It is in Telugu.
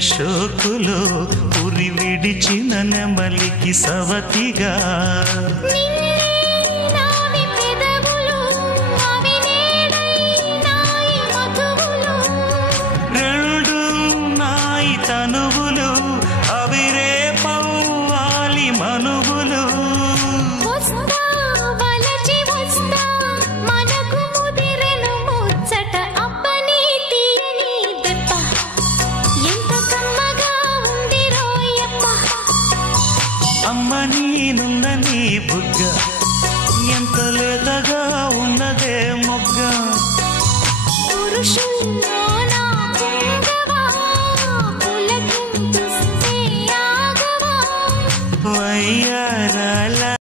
షోకులో ఉరి విడిచిన నెమలికి సవతిగా రెండు నాయి తనువులు అవి రేపవ్వాలి మనువులు అమ్మ నీనున్న నీ బుగ్గ